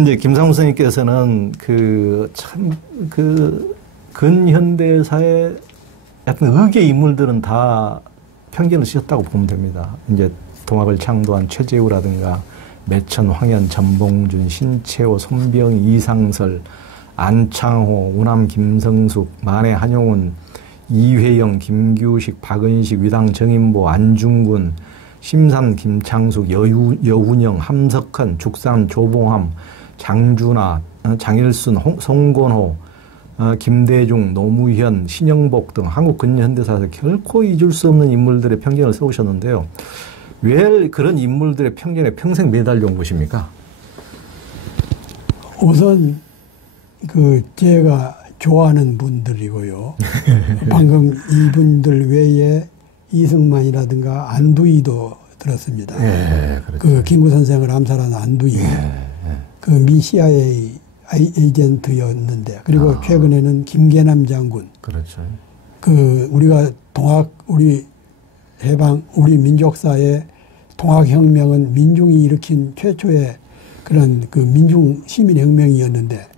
특히 이제 김상무 선생님께서는 근현대사의 약간 의계 인물들은 다 편견을 쓰셨다고 보면 됩니다. 이제 동학을 창도한 최재우라든가 매천, 황현, 전봉준, 신채호, 손병희, 이상설, 안창호, 우남 김성숙, 만해 한용운, 이회영, 김규식, 박은식, 위당 정인보, 안중근, 심삼 김창숙, 여운영, 함석헌, 죽산 조봉함, 장준하, 장일순, 송건호, 김대중, 노무현, 신영복 등 한국 근현대사에서 결코 잊을 수 없는 인물들의 편견을 세우셨는데요. 왜 그런 인물들의 편견에 평생 매달려 온 것입니까? 우선 제가 좋아하는 분들이고요. 방금 이분들 외에 이승만이라든가 안두희도 들었습니다. 예, 그렇죠. 김구 선생을 암살한 안두희. 미 CIA 에이전트였는데, 그리고 최근에는 김계남 장군. 그렇죠. 우리가 우리 민족사의 동학혁명은 민중이 일으킨 최초의 그런 민중 시민혁명이었는데,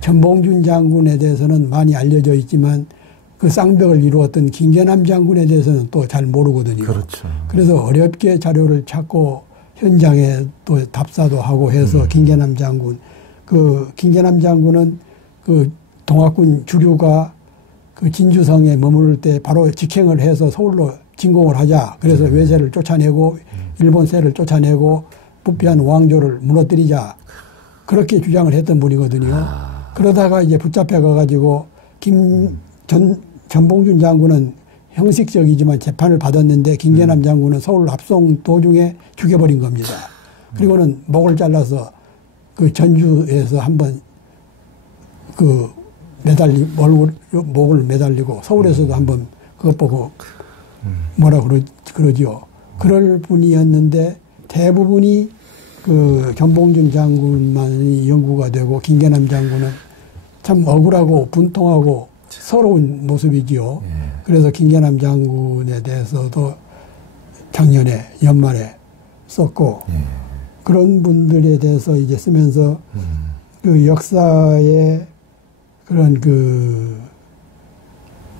전봉준 장군에 대해서는 많이 알려져 있지만 그 쌍벽을 이루었던 김계남 장군에 대해서는 또 잘 모르거든요. 그렇죠. 그래서 어렵게 자료를 찾고 현장에 또 답사도 하고 해서 김계남 장군은 동학군 주류가 진주성에 머무를 때 바로 직행을 해서 서울로 진공을 하자. 그래서 외세를 쫓아내고 일본세를 쫓아내고 부패한 왕조를 무너뜨리자. 그렇게 주장을 했던 분이거든요. 그러다가 이제 붙잡혀 가가지고 전봉준 장군은 형식적이지만 재판을 받았는데 김계남 장군은 서울 압송 도중에 죽여버린 겁니다. 그리고는 목을 잘라서 전주에서 한번 목을 매달리고 서울에서도 한번 그것 보고 뭐라 그러죠. 그럴 분이었는데 대부분이 전봉준 장군만이 연구가 되고 김계남 장군은 참 억울하고 분통하고 서러운 모습이지요. 그래서 김계남 장군에 대해서도 작년에 연말에 썼고 그런 분들에 대해서 이제 쓰면서 역사의 그런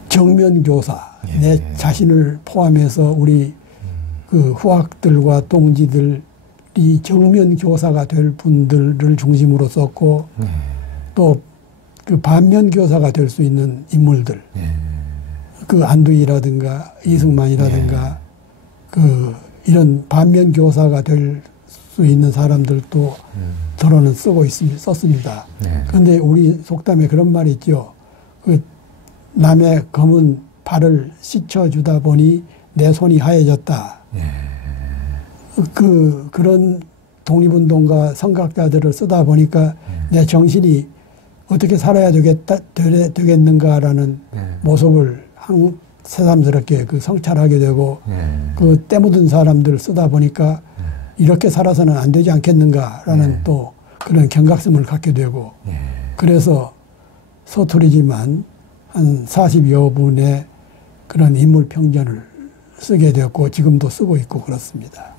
정면교사, 내 자신을 포함해서 우리 후학들과 동지들이 정면교사가 될 분들을 중심으로 썼고 또 반면교사가 될 수 있는 인물들, 안두희라든가 이승만이라든가 이런 반면교사가 될 수 있는 사람들도 더러는 썼습니다. 그런데 우리 속담에 그런 말이 있죠. 남의 검은 발을 씻어주다 보니 내 손이 하얘졌다. 그런 독립운동가 선각자들을 쓰다 보니까 내 정신이 어떻게 살아야 되겠는가라는 모습을 새삼스럽게 성찰하게 되고 때 묻은 사람들을 쓰다 보니까 이렇게 살아서는 안 되지 않겠는가라는 또 그런 경각심을 갖게 되고 그래서 서투리지만 한 40여 분의 그런 인물 평전을 쓰게 되었고 지금도 쓰고 있고 그렇습니다.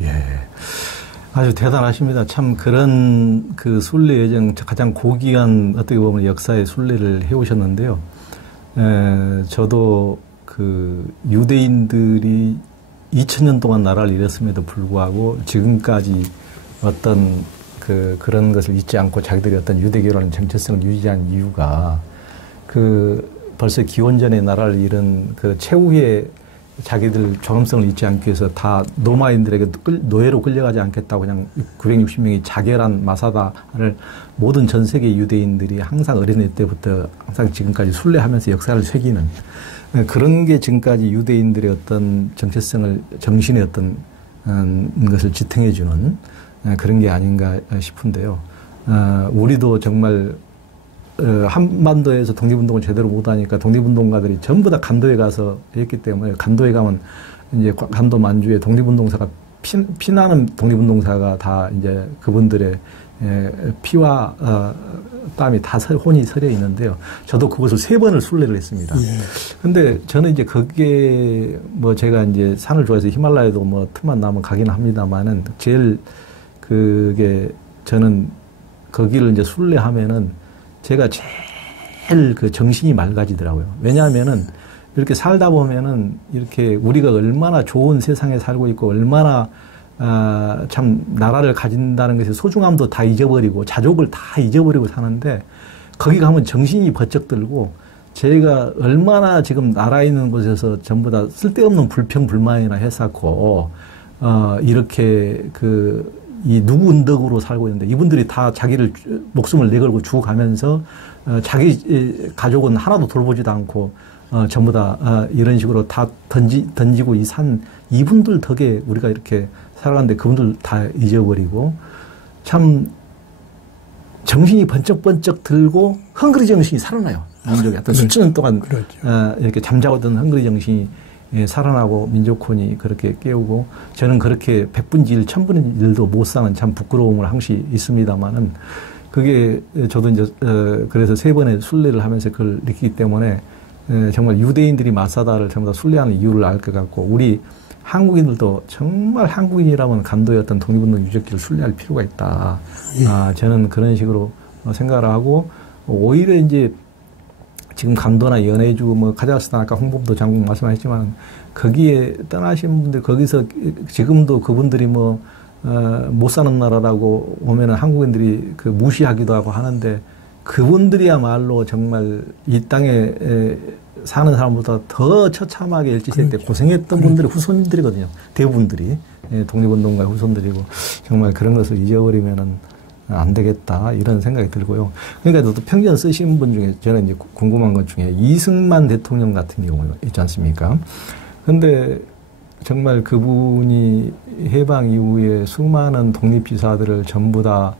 아주 대단하십니다. 참 그런 순례 여정 가장 고귀한 어떻게 보면 역사의 순례를 해오셨는데요. 저도 유대인들이 2000년 동안 나라를 잃었음에도 불구하고 지금까지 어떤 그런 것을 잊지 않고 자기들이 어떤 유대교라는 정체성을 유지한 이유가 벌써 기원전에 나라를 잃은 최후의 자기들 존엄성을 잊지 않기 위해서 다 로마인들에게 노예로 끌려가지 않겠다고 그냥 960명이 자결한 마사다를 모든 전 세계 유대인들이 항상 어린애 때부터 항상 지금까지 순례하면서 역사를 새기는 그런 게 지금까지 유대인들의 어떤 정체성을 정신의 어떤 것을 지탱해주는 그런 게 아닌가 싶은데요. 우리도 정말 한반도에서 독립운동을 제대로 못하니까 독립운동가들이 전부 다 간도에 가서 했기 때문에 간도에 가면 이제 간도 만주에 독립운동사가 피나는 독립운동사가 다 이제 그분들의 피와 땀이 다 혼이 서려 있는데요. 저도 그것을 3번을 순례를 했습니다. 근데 저는 이제 그게 제가 이제 산을 좋아해서 히말라야도 틈만 나면 가긴 합니다만은 제일 그게 저는 거기를 이제 순례하면은 제가 제일 그 정신이 맑아지더라고요. 왜냐하면은 이렇게 살다 보면은 이렇게 우리가 얼마나 좋은 세상에 살고 있고 얼마나 참 나라를 가진다는 것의 소중함도 다 잊어버리고 자족을 다 잊어버리고 사는데 거기 가면 정신이 번쩍 들고 저희가 얼마나 지금 나라에 있는 곳에서 전부 다 쓸데없는 불평불만이나 했었고 이렇게 이 누구 은덕으로 살고 있는데 이분들이 다 자기를 목숨을 내걸고 죽어가면서 자기 가족은 하나도 돌보지도 않고 전부 다 이런 식으로 다 던지고 이 산 이분들 덕에 우리가 이렇게 살아가는데 그분들 다 잊어버리고 참 정신이 번쩍번쩍 들고 헝그리 정신이 살아나요. 민족이 어떤 수천 년 동안 그렇죠. 이렇게 잠자고 있던 헝그리 정신이 살아나고 민족혼이 그렇게 깨우고 저는 그렇게 100분의 1, 1000분의 1도 못 사는 참 부끄러움을 항시 있습니다만은 그게 저도 이제 그래서 3번의 순례를 하면서 그걸 느끼기 때문에 정말 유대인들이 마사다를 전부 다 순례하는 이유를 알 것 같고 우리 한국인들도 정말 한국인이라면 감도의 어떤 독립운동 유적지를 순례할 필요가 있다. 저는 그런 식으로 생각을 하고 오히려 이제 지금 감도나 연해주 뭐 카자흐스탄 아까 홍범도 장군 말씀하셨지만 거기에 떠나신 분들 거기서 지금도 그분들이 뭐 못 사는 나라라고 오면은 한국인들이 그 무시하기도 하고 하는데 그분들이야말로 정말 이 땅에 사는 사람보다 더 처참하게 일제시대 때 고생했던 분들이 후손들이거든요. 대부분들이 독립운동가의 후손들이고 정말 그런 것을 잊어버리면은 안 되겠다 이런 생각이 들고요. 그러니까 또 편견 쓰신 분 중에 저는 이제 궁금한 것 중에 이승만 대통령 같은 경우 있지 않습니까? 근데 정말 그분이 해방 이후에 수많은 독립기사들을 전부 다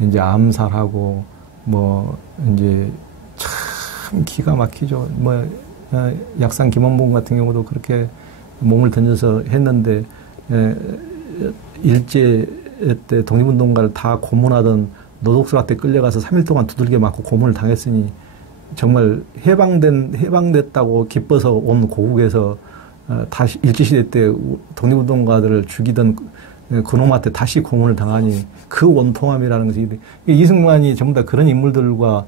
이제 암살하고 뭐 이제 참 기가 막히죠. 뭐 약산 김원봉 같은 경우도 그렇게 몸을 던져서 했는데 일제 때 독립운동가를 다 고문하던 노독설한테 끌려가서 3일 동안 두들겨 맞고 고문을 당했으니 정말 해방됐다고 기뻐서 온 고국에서 다시 일제시대 때 독립운동가들을 죽이던 그놈한테 다시 고문을 당하니 그 원통함이라는 것이 이승만이 전부 다 그런 인물들과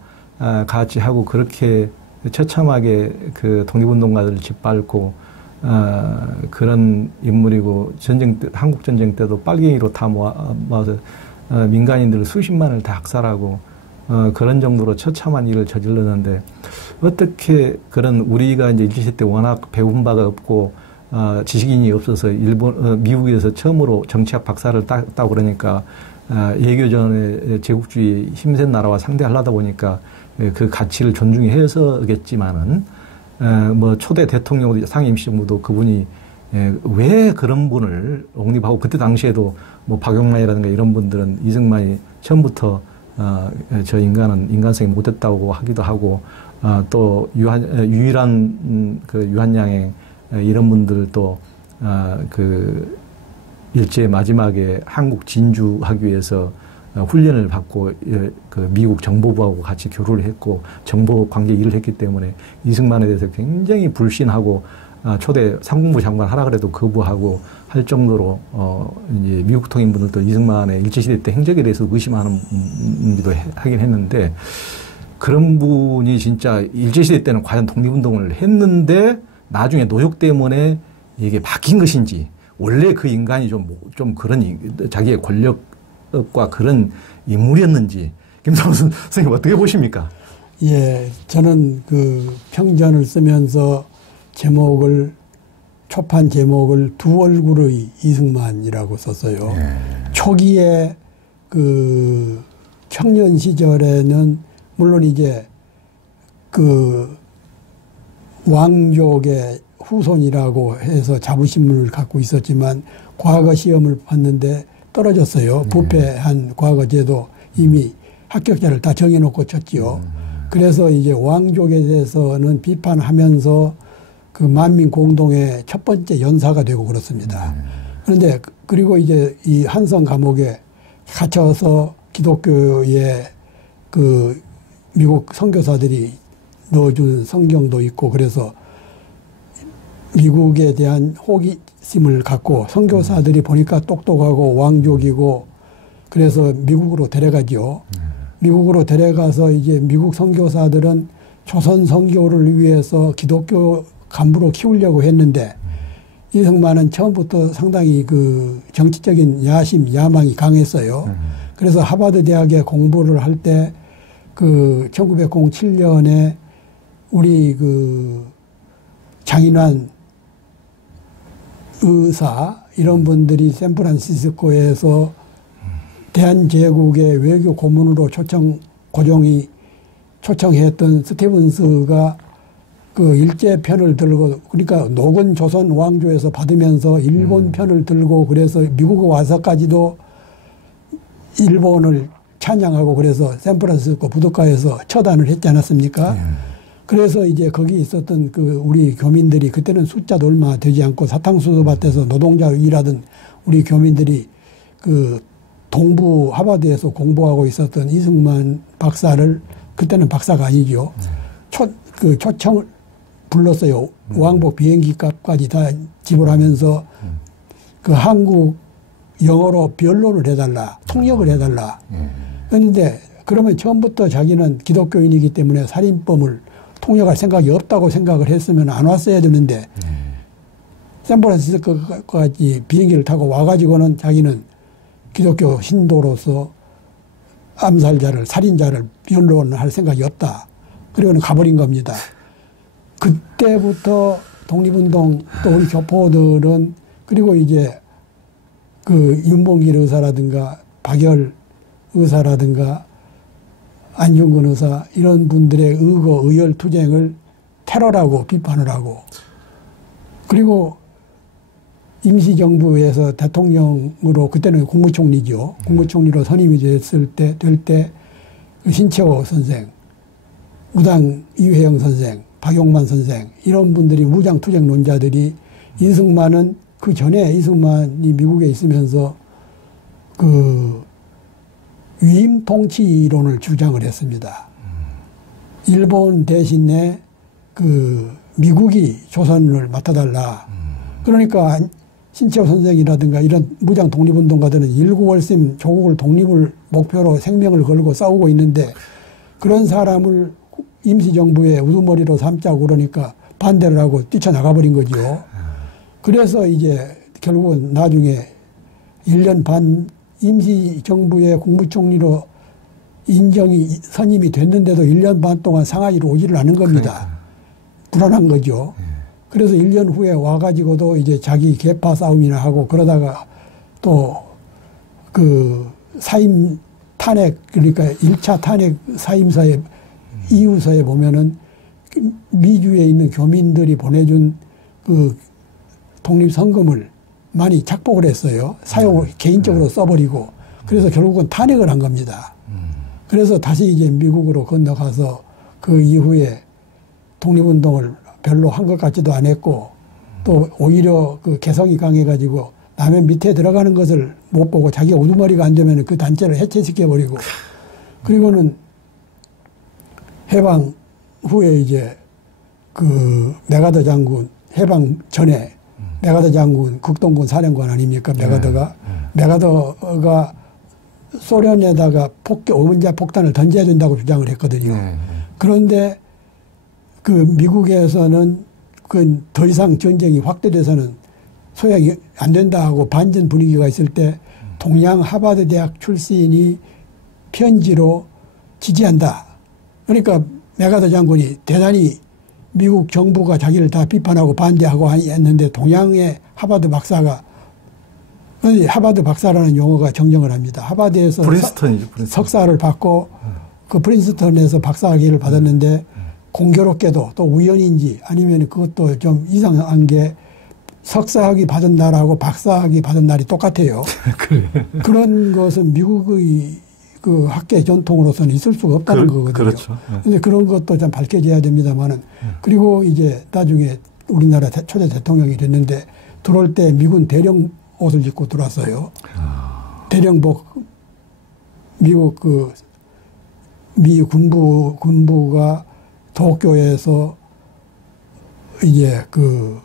같이 하고 그렇게 처참하게 그 독립운동가들을 짓밟고 그런 인물이고 전쟁 때 한국 전쟁 때도 빨갱이로 다 모아서 민간인들 수십만을 다 학살하고 그런 정도로 처참한 일을 저질렀는데 어떻게 그런 우리가 이제 일제시대 때 워낙 배운 바가 없고 지식인이 없어서 미국에서 처음으로 정치학 박사를 따고 그러니까 예교전의 제국주의 힘센 나라와 상대하려다 보니까 그 가치를 존중해서겠지만은 뭐 초대 대통령 상임시정부도 그분이 왜 그런 분을 옹립하고 그때 당시에도 뭐 박용만이라든가 이런 분들은 이승만이 처음부터 저 인간은 인간성이 못됐다고 하기도 하고 또 유일한 그 유한양행 이런 분들도 그 일제 마지막에 한국 진주하기 위해서 훈련을 받고 그 미국 정보부하고 같이 교류를 했고 정보 관계 일을 했기 때문에 이승만에 대해서 굉장히 불신하고 초대 상공부 장관 하라 그래도 거부하고 할 정도로 이제 미국 통인분들도 이승만의 일제시대 때 행적에 대해서 의심하는 분도 하긴 했는데 그런 분이 진짜 일제시대 때는 과연 독립운동을 했는데 나중에 노역 때문에 이게 바뀐 것인지 원래 그 인간이 좀 그런 자기의 권력과 그런 인물이었는지 김성수 선생님 어떻게 보십니까? 예, 저는 그 평전을 쓰면서 초판 제목을 두 얼굴의 이승만이라고 썼어요. 초기에 그 청년 시절에는 물론 이제 그 왕족의 후손이라고 해서 자부심을 갖고 있었지만 과거 시험을 봤는데 떨어졌어요. 부패한 과거제도 이미 합격자를 다 정해놓고 쳤지요. 그래서 이제 왕족에 대해서는 비판하면서 그 만민 공동의 첫 번째 연사가 되고 그렇습니다. 그런데 그리고 이제 이 한성 감옥에 갇혀서 기독교의 그 미국 선교사들이 넣어준 성경도 있고 그래서 미국에 대한 호기심을 갖고 선교사들이 보니까 똑똑하고 왕족이고 그래서 미국으로 데려가죠. 미국으로 데려가서 이제 미국 선교사들은 조선 선교를 위해서 기독교 간부로 키우려고 했는데 이승만은 처음부터 상당히 그 정치적인 야심, 야망이 강했어요. 그래서 하버드 대학에 공부를 할 때 그 1907년에 우리 그 장인환 의사 이런 분들이 샌프란시스코에서 대한제국의 외교 고문으로 초청했던 스티븐스가 그 일제 편을 들고 그러니까 녹은 조선 왕조에서 받으면서 일본 편을 들고 그래서 미국에 와서까지도 일본을 찬양하고 그래서 샌프란시스코 부둣가에서 처단을 했지 않았습니까? 그래서 이제 거기 있었던 그 우리 교민들이 그때는 숫자도 얼마 되지 않고 사탕수수 밭에서 노동자 일하던 우리 교민들이 그 동부 하버드에서 공부하고 있었던 이승만 박사를 그때는 박사가 아니죠. 초청을 불렀어요. 왕복 비행기 값까지 다 지불하면서 그 한국 영어로 변론을 해달라, 통역을 해달라. 그런데 그러면 처음부터 자기는 기독교인이기 때문에 살인범을 통역할 생각이 없다고 생각을 했으면 안 왔어야 되는데 샌프란시스코까지 비행기를 타고 와가지고는 자기는 기독교 신도로서 암살자를, 살인자를 변론할 생각이 없다. 그리고는 가버린 겁니다. 그때부터 독립운동 또 우리 교포들은 그리고 이제 그 윤봉길 의사라든가 박열 의사라든가 안중근 의사 이런 분들의 의열 투쟁을 테러라고 비판을 하고 그리고 임시정부에서 대통령으로 그때는 국무총리죠. 국무총리로 선임이 될 때 신채호 선생, 우당 이회영 선생, 박용만 선생 이런 분들이 무장투쟁론자들이 이승만은 그 전에 이승만이 미국에 있으면서 그 위임 통치론을 주장을 했습니다. 일본 대신에 그 미국이 조선을 맡아달라. 그러니까 신채호 선생이라든가 이런 무장 독립운동가들은 일구월심 조국을 독립을 목표로 생명을 걸고 싸우고 있는데 그런 사람을 임시정부의 우두머리로 삼자고 그러니까 반대를 하고 뛰쳐나가버린 거죠. 그래서 이제 결국은 나중에 1년 반 임시정부의 국무총리로 선임이 됐는데도 1년 반 동안 상하이로 오지를 않은 겁니다. 그러니까. 불안한 거죠. 그래서 1년 후에 와가지고도 이제 자기 계파 싸움이나 하고 그러다가 또 그 사임 탄핵, 그러니까 1차 탄핵 사임서에 이유서에 보면은 미주에 있는 교민들이 보내준 그 독립성금을 많이 착복을 했어요. 사용을 개인적으로 써버리고. 그래서 결국은 탄핵을 한 겁니다. 그래서 다시 이제 미국으로 건너가서 그 이후에 독립운동을 별로 한 것 같지도 안 했고 또 오히려 그 개성이 강해가지고 남의 밑에 들어가는 것을 못 보고 자기가 우두머리가 안 되면 그 단체를 해체시켜버리고 그리고는 해방 후에 이제 그 메가더 장군 해방 전에 메가더 장군 극동군 사령관 아닙니까? 메가더가 소련에다가 원자 폭탄을 던져야 된다고 주장을 했거든요. 그런데 그 미국에서는 그 더 이상 전쟁이 확대돼서는 소양이 안 된다 하고 반전 분위기가 있을 때 동양 하버드 대학 출신이 편지로 지지한다. 그러니까 메가더 장군이 대단히 미국 정부가 자기를 다 비판하고 반대하고 했는데 동양의 하버드 박사가 하버드 박사라는 용어가 정정을 합니다. 하버드에서 프린스턴이죠. 석사를 받고 그 프린스턴에서 박사학위를 받았는데 공교롭게도 또 우연인지 아니면 그것도 좀 이상한 게 석사학위 받은 날하고 박사학위 받은 날이 똑같아요. 그런 것은 미국의 그 학계 전통으로서는 있을 수가 없다는 거거든요. 그렇죠. 근데 그런 것도 좀 밝혀져야 됩니다만은 그리고 이제 나중에 우리나라 초대 대통령이 됐는데 들어올 때 미군 대령 옷을 입고 들어왔어요. 대령복 미국 그 미 군부가 도쿄에서 이제 그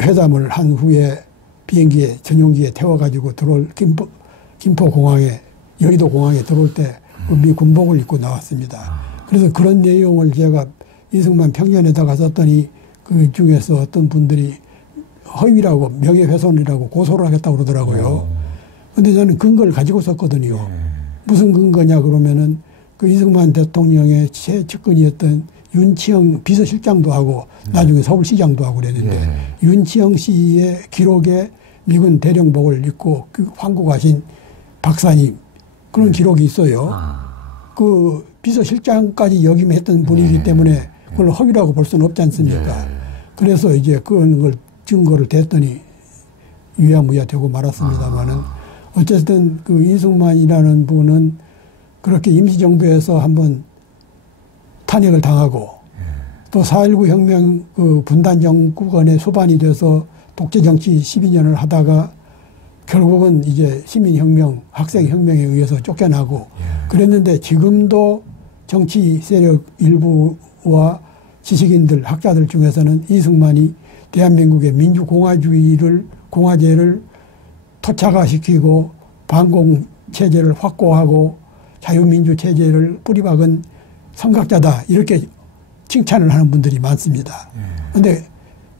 회담을 한 후에 비행기에 전용기에 태워가지고 들어올 김포공항에 여의도 공항에 들어올 때 미 군복을 입고 나왔습니다. 그래서 그런 내용을 제가 이승만 평전에다가 썼더니 그 중에서 어떤 분들이 허위라고 명예훼손이라고 고소를 하겠다고 그러더라고요. 근데 저는 근거를 가지고 썼거든요. 무슨 근거냐 그러면은 그 이승만 대통령의 최측근이었던 윤치영 비서실장도 하고 나중에 서울시장도 하고 그랬는데 윤치영 씨의 기록에 미군 대령복을 입고 환국하신 박사님 그런 기록이 있어요. 그 비서실장까지 역임했던 분이기 때문에 그걸 허위라고 볼 수는 없지 않습니까? 그래서 이제 그걸 증거를 댔더니 유야무야 되고 말았습니다만은 어쨌든 그 이승만이라는 분은 그렇게 임시정부에서 한번 탄핵을 당하고 또 4.19 혁명 그 분단 정권의 수반이 돼서 독재정치 12년을 하다가 결국은 이제 시민혁명, 학생혁명에 의해서 쫓겨나고 그랬는데 지금도 정치 세력 일부와 지식인들, 학자들 중에서는 이승만이 대한민국의 민주공화주의를, 공화제를 토착화시키고 반공체제를 확고하고 자유민주체제를 뿌리박은 선각자다 이렇게 칭찬을 하는 분들이 많습니다. 그런데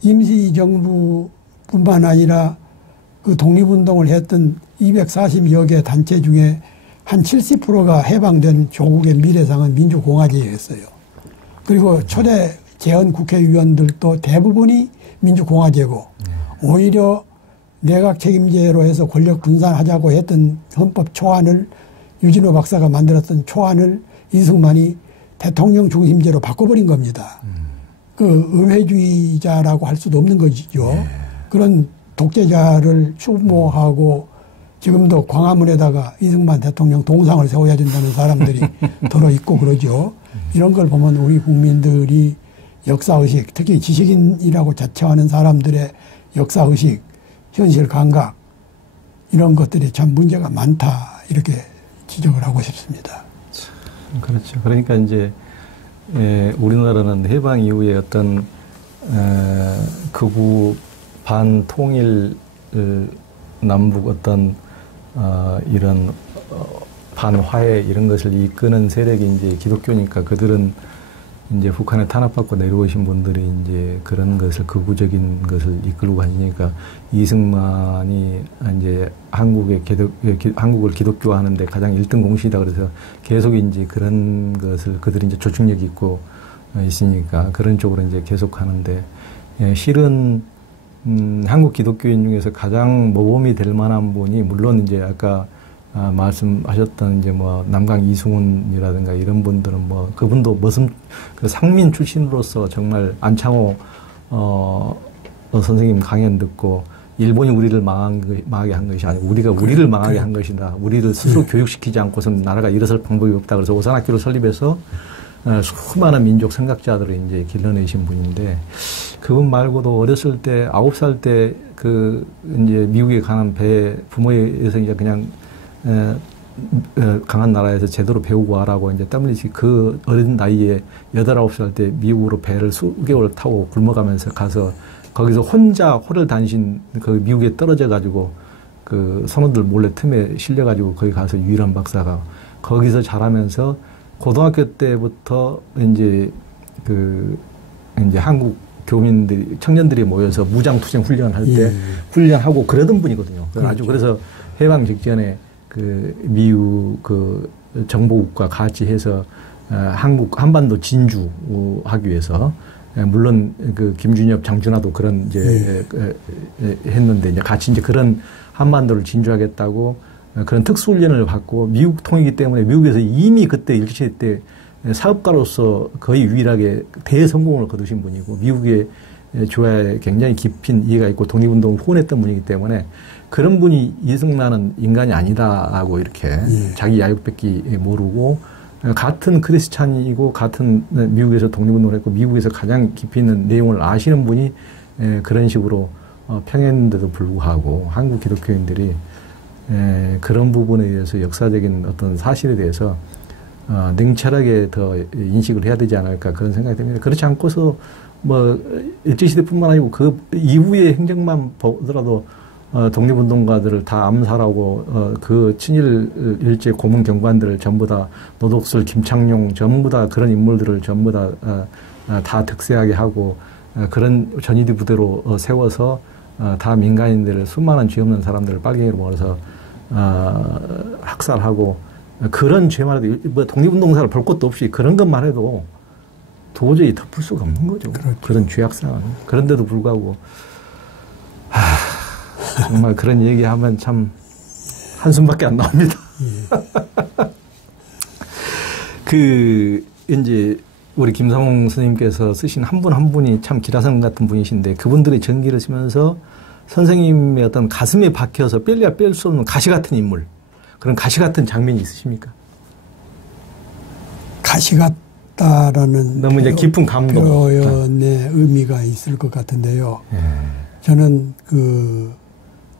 임시정부뿐만 아니라 그 독립운동을 했던 240여 개 단체 중에 한 70%가 해방된 조국의 미래상은 민주공화제였어요. 그리고 초대 재헌 국회의원들도 대부분이 민주공화제고 오히려 내각 책임제로 해서 권력 분산하자고 했던 헌법 초안을 유진호 박사가 만들었던 초안을 이승만이 대통령 중심제로 바꿔버린 겁니다. 그 의회주의자라고 할 수도 없는 것이죠. 그런 독재자를 추모하고 지금도 광화문에다가 이승만 대통령 동상을 세워야 된다는 사람들이 들어있고 그러죠. 이런 걸 보면 우리 국민들이 역사의식, 특히 지식인이라고 자처하는 사람들의 역사의식, 현실 감각 이런 것들이 참 문제가 많다 이렇게 지적을 하고 싶습니다. 그렇죠. 그러니까 이제 우리나라는 해방 이후에 어떤 극우 반통일 남북 어떤 이런 반화해 이런 것을 이끄는 세력이 이제 기독교니까 그들은 이제 북한에 탄압받고 내려오신 분들이 이제 그런 것을 극우적인 것을 이끌고 하시니까 이승만이 이제 한국을 기독교화하는데 가장 1등 공신이다 그래서 계속 이제 그런 것을 그들이 이제 조직력이 있고 있으니까 그런 쪽으로 이제 계속 하는데 실은 한국 기독교인 중에서 가장 모범이 될 만한 분이 물론 이제 아까 말씀하셨던 이제 뭐 남강 이승훈이라든가 이런 분들은 뭐 그분도 무슨 그 상민 출신으로서 정말 안창호 선생님 강연 듣고 일본이 우리를 망하게 한 것이 아니고 우리가 우리를 망하게 한 것이다. 우리를 스스로 교육시키지 않고서는 나라가 일어설 방법이 없다. 그래서 오산학교를 설립해서 수많은 민족 생각자들을 이제 길러내신 분인데 그분 말고도 어렸을 때 9살 때 그 이제 미국에 가는 배 부모에 의해서 이제 그냥 강한 나라에서 제대로 배우고 와라고 이제 땀 흘리시 그 어린 나이에 8, 9살 때 미국으로 배를 수개월 타고 굶어가면서 가서 거기서 혼자 호를 다니신 그 미국에 떨어져 가지고 그 선원들 몰래 틈에 실려 가지고 거기 가서 유일한 박사가 거기서 자라면서 고등학교 때부터 이제 이제 한국 교민들이 청년들이 모여서 무장투쟁 훈련을 할 때 훈련하고 그러던 분이거든요. 그렇죠. 아주 그래서 해방 직전에 그 미국 그 정보국과 같이 해서 한반도 진주하기 위해서 물론 그 김준엽, 장준하도 그런 이제 했는데 이제 같이 이제 그런 한반도를 진주하겠다고 그런 특수훈련을 받고 미국 통이기 때문에 미국에서 이미 그때 일제 때 사업가로서 거의 유일하게 대성공을 거두신 분이고 미국의 조야에 굉장히 깊은 이해가 있고 독립운동을 후원했던 분이기 때문에 그런 분이 이승만은 인간이 아니다라고 이렇게 자기 야욕 뺏기 모르고 같은 크리스찬이고 같은 미국에서 독립운동을 했고 미국에서 가장 깊이 있는 내용을 아시는 분이 그런 식으로 평했는데도 불구하고 한국 기독교인들이 그런 부분에 대해서 역사적인 어떤 사실에 대해서 냉철하게 더 인식을 해야 되지 않을까 그런 생각이 듭니다. 그렇지 않고서 뭐 일제시대뿐만 아니고 그 이후의 행적만 보더라도 독립운동가들을 다 암살하고 그 친일 일제 고문 경관들을 전부 다 노독술, 김창룡 전부 다 그런 인물들을 전부 다 득세하게 하고 그런 전위대 부대로 세워서 다 민간인들을 수많은 죄 없는 사람들을 빨갱이로 몰아서 학살하고 그런 죄만 해도 뭐 독립운동사를 볼 것도 없이 그런 것만 해도 도저히 덮을 수가 없는 거죠. 그렇죠. 그런 죄악상. 그런데도 불구하고 정말 그런 얘기하면 참 한숨밖에 안 나옵니다. 이제 우리 김삼홍 스님께서 쓰신 한 분 한 분이 참 기라성 같은 분이신데 그분들의 전기를 쓰면서 선생님의 어떤 가슴에 박혀서 뺄래야 뺄 수 없는 가시 같은 인물, 그런 가시 같은 장면이 있으십니까? 가시 같다라는 너무 이제 깊은 감동 표현의 의미가 있을 것 같은데요. 저는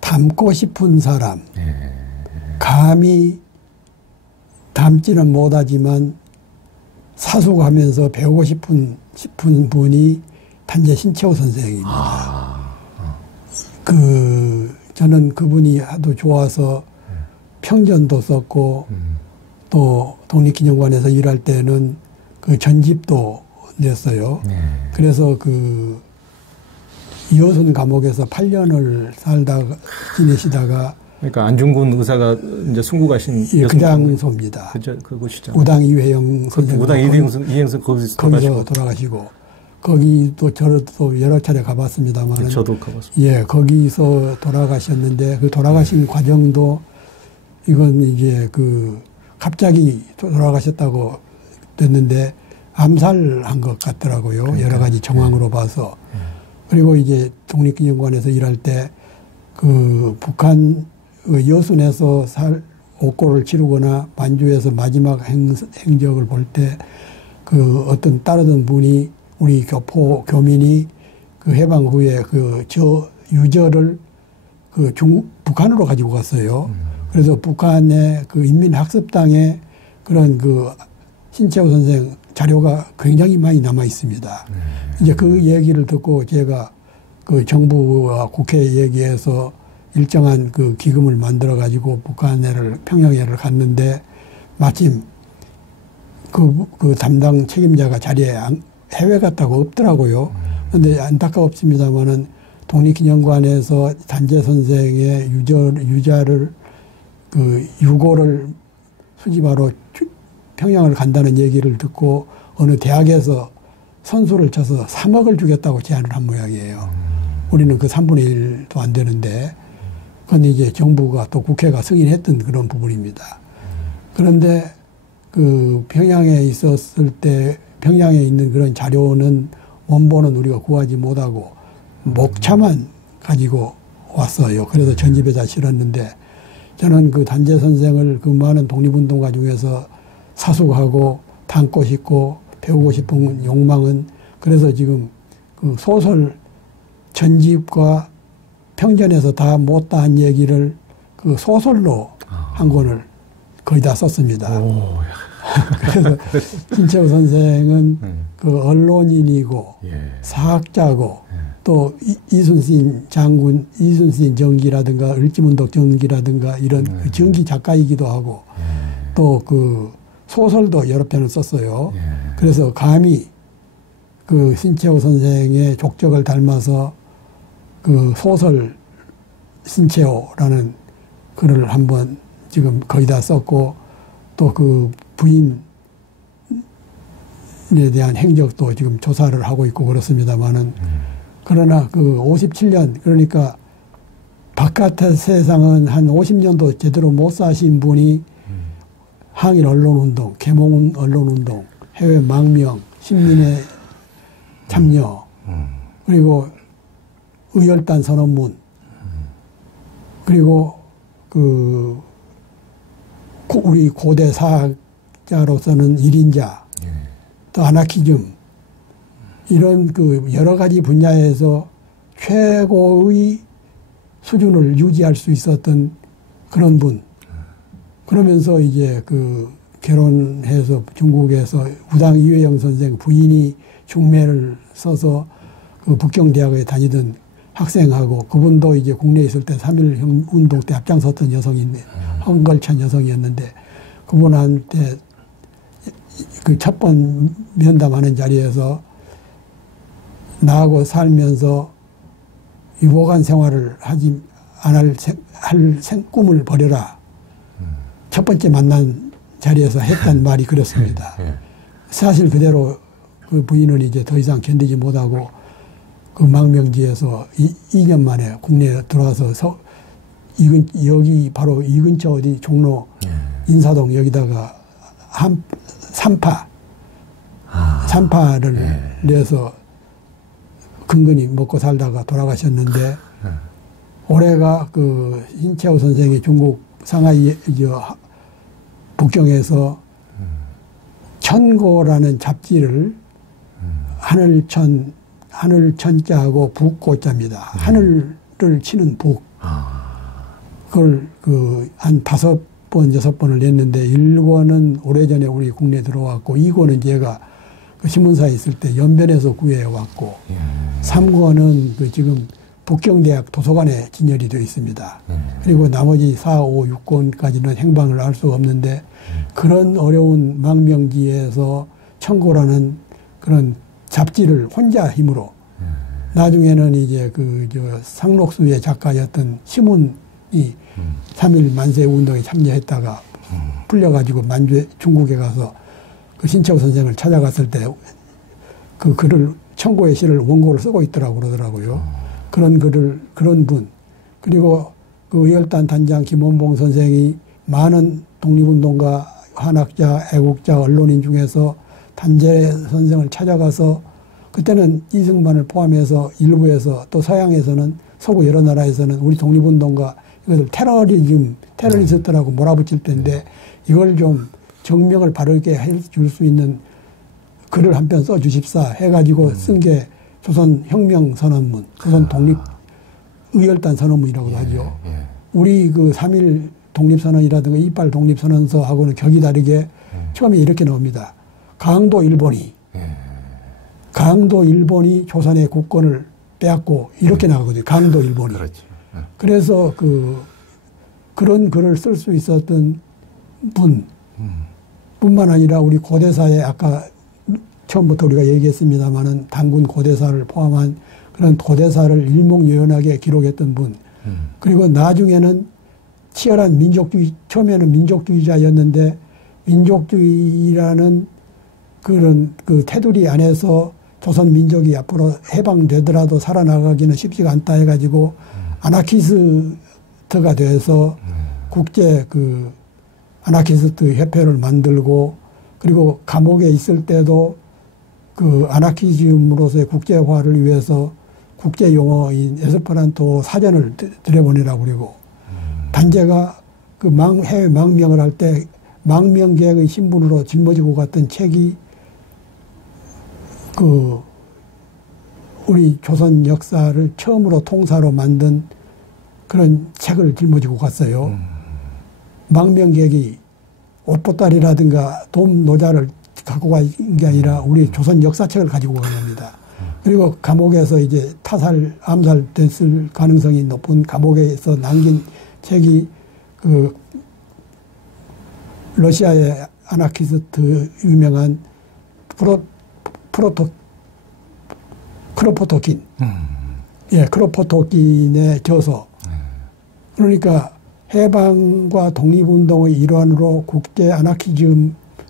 담고 싶은 사람, 감히 담지는 못하지만 사수하면서 배우고 싶은 분이 단재 신채호 선생입니다. 저는 그분이 하도 좋아서 평전도 썼고 또 독립기념관에서 일할 때는 그 전집도 냈어요. 그래서 이호순 감옥에서 8년을 지내시다가 그러니까 안중근 의사가 이제 순구 가신 그 장소입니다. 그곳이죠. 우당 이회영 선생. 우당 이회영 거기서 돌아가시고 거기도 저도 여러 차례 가봤습니다만. 저도 가봤습니다. 예, 거기서 돌아가셨는데 그 돌아가신 과정도 이건 이제 갑자기 돌아가셨다고 됐는데 암살한 것 같더라고요. 그러니까. 여러 가지 정황으로 봐서. 그리고 이제 독립기념관에서 일할 때 북한 여순에서 옥고를 치르거나 만주에서 마지막 행적을 볼 때 어떤 따르던 분이 우리 교민이 해방 후에 유저를 북한으로 가지고 갔어요. 그래서 북한의 인민학습당에 그런 신채호 선생 자료가 굉장히 많이 남아 있습니다. 이제 그 얘기를 듣고 제가 정부와 국회에 얘기해서 일정한 기금을 만들어 가지고 평양에를 갔는데 마침 담당 책임자가 자리에 해외 갔다고 없더라고요. 그런데 안타깝습니다만은 독립기념관에서 단재 선생의 유자를 유고를 수집하러 평양을 간다는 얘기를 듣고 어느 대학에서 선수를 쳐서 3억을 주겠다고 제안을 한 모양이에요. 우리는 3분의 1도 안 되는데, 그건 이제 정부가 또 국회가 승인했던 그런 부분입니다. 그런데 평양에 있었을 때 평양에 있는 그런 자료는 원본은 우리가 구하지 못하고 목차만 가지고 왔어요. 그래서 전집에다 실었는데 저는 단재 선생을 많은 독립운동가 중에서 사수하고 담고 싶고 배우고 싶은 욕망은 그래서 지금 소설 전집과 평전에서 다 못다 한 얘기를 소설로 한 권을 거의 다 썼습니다. 그래서 신채호 선생은 언론인이고 사학자고 또 이순신 장군, 이순신 전기라든가 을지문덕 전기라든가 이런 전기 작가이기도 하고 또 소설도 여러 편을 썼어요. 그래서 감히 신채호 선생의 족적을 닮아서 소설 신채호라는 글을 한번 지금 거의 다 썼고 또 부인에 대한 행적도 지금 조사를 하고 있고 그렇습니다만은 그러나 57년 그러니까 바깥의 세상은 한 50년도 제대로 못 사신 분이 항일 언론운동, 계몽 언론운동, 해외 망명, 신민의 참여, 그리고 의열단 선언문, 그리고 우리 고대 사학자로서는 1인자, 또 아나키즘, 이런 여러 가지 분야에서 최고의 수준을 유지할 수 있었던 그런 분. 그러면서 이제 결혼해서 중국에서 우당 이회영 선생 부인이 중매를 써서 북경대학에 다니던 학생하고 그분도 이제 국내에 있을 때 3.1 운동 때 앞장섰던 여성인데 황걸찬 여성이었는데 그분한테 그 첫 번 면담하는 자리에서 나하고 살면서 유복한 생활을 하지 할 꿈을 버려라. 첫 번째 만난 자리에서 했던 말이 그렇습니다. 사실 그대로 그 부인은 이제 더 이상 견디지 못하고 그 망명지에서 2년 만에 국내에 들어와서 여기 바로 이 근처 어디 종로 인사동 여기다가 산파를 내서 근근히 먹고 살다가 돌아가셨는데 올해가 그 신채호 선생이 중국 상하이 북경에서 천고라는 잡지를 하늘천자하고 북고자입니다. 하늘을 치는 북. 그걸 한 5번, 6번을 냈는데 1권은 오래전에 우리 국내에 들어왔고 2권은 제가 그 신문사에 있을 때 연변에서 구해왔고 3권은 그 지금 북경대학 도서관에 진열이 되어 있습니다. 그리고 나머지 4, 5, 6권까지는 행방을 알 수가 없는데 그런 어려운 망명지에서 천고라는 그런 잡지를 혼자 힘으로 나중에는 이제 상록수의 작가였던 시문이 3.1 만세 운동에 참여했다가 풀려가지고 중국에 가서 그 신채호 선생을 찾아갔을 때 그 글을 천고의 시를 원고를 쓰고 있더라고 그러더라고요. 그런 분. 그리고 그 의열단 단장 김원봉 선생이 많은 독립운동가, 한학자, 애국자, 언론인 중에서 단재 선생을 찾아가서 그때는 이승만을 포함해서 일부에서 또 서양에서는 서구 여러 나라에서는 우리 독립운동가 이것을 테러리스트라고 몰아붙일 때인데 이걸 좀 정명을 바르게 해줄 수 있는 글을 한 편 써주십사 해가지고 쓴 게 조선혁명선언문, 조선독립의열단 선언문이라고 하죠. 우리 그 3.1 독립선언이라든가 이빨 독립선언서하고는 격이 다르게 처음에 이렇게 나옵니다. 강도 일본이 조선의 국권을 빼앗고 이렇게 나가거든요. 강도 일본이. 그렇죠. 그래서 그런 글을 쓸 수 있었던 뿐만 아니라 우리 고대사에 아까 처음부터 우리가 얘기했습니다마는 단군 고대사를 포함한 그런 고대사를 일목요연하게 기록했던 분. 그리고 나중에는 치열한 처음에는 민족주의자였는데 민족주의라는 그런 그 테두리 안에서 조선 민족이 앞으로 해방되더라도 살아나가기는 쉽지가 않다 해가지고 아나키스트가 돼서 국제 아나키스트 협회를 만들고 그리고 감옥에 있을 때도 그 아나키즘으로서의 국제화를 위해서 국제용어인 에스페란토 사전을 들여보내라고 그러고 단재가 해외 망명을 할 때 망명계획의 신분으로 짊어지고 갔던 책이 우리 조선 역사를 처음으로 통사로 만든 그런 책을 짊어지고 갔어요. 망명객이 옷보따리라든가 돔 노자를 갖고 간 게 아니라 우리 조선 역사책을 가지고 간 겁니다. 그리고 감옥에서 이제 암살됐을 가능성이 높은 감옥에서 남긴 책이 러시아의 아나키스트 유명한 크로포토킨. 크로포토킨의 저서. 그러니까 해방과 독립운동의 일환으로 국제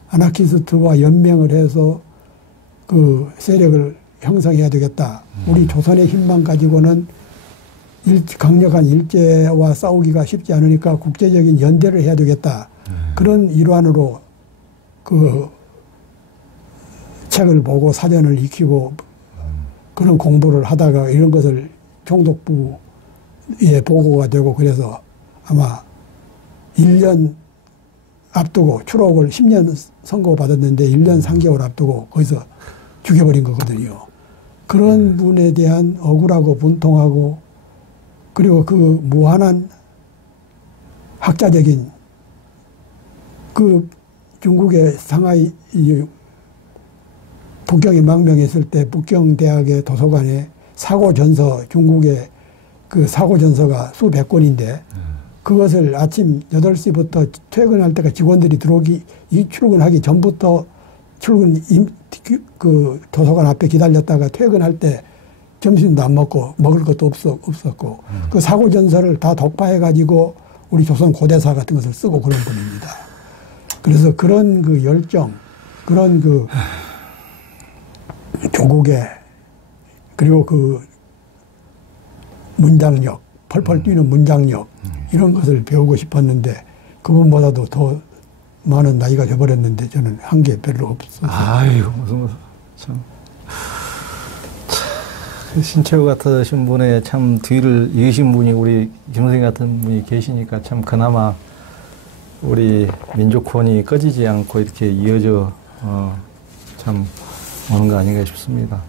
아나키스트와 연맹을 해서 그 세력을 형성해야 되겠다. 우리 조선의 힘만 가지고는 강력한 일제와 싸우기가 쉽지 않으니까 국제적인 연대를 해야 되겠다. 그런 일환으로 그 책을 보고 사전을 익히고 그런 공부를 하다가 이런 것을 총독부에 보고가 되고 그래서 아마 1년 앞두고 추록을 10년 선고받았는데 1년 3개월 앞두고 거기서 죽여버린 거거든요. 그런 분에 대한 억울하고 분통하고 그리고 그 무한한 학자적인 중국의 상하이 북경에 망명했을 때 북경대학의 도서관에 사고전서 중국의 그 사고 전서가 수백 건인데 그것을 아침 8시부터 퇴근할 때가 직원들이 출근하기 전부터 그 도서관 앞에 기다렸다가 퇴근할 때 점심도 안 먹고 먹을 것도 없었고 그 사고 전서를 다 독파해가지고 우리 조선 고대사 같은 것을 쓰고 그런 분입니다. 그래서 그런 그 열정, 그런 그 조국의 그리고 그 문장력, 펄펄 뛰는 문장력 이런 것을 배우고 싶었는데 그분보다도 더 많은 나이가 돼버렸는데 저는 한 게 별로 없어서. 아이고 무슨 참 신채호 같으신 분의 참 뒤를 이으신 분이 우리 김 선생 같은 분이 계시니까 참 그나마 우리 민족혼이 꺼지지 않고 이렇게 이어져 참 오는 거 아닌가 싶습니다.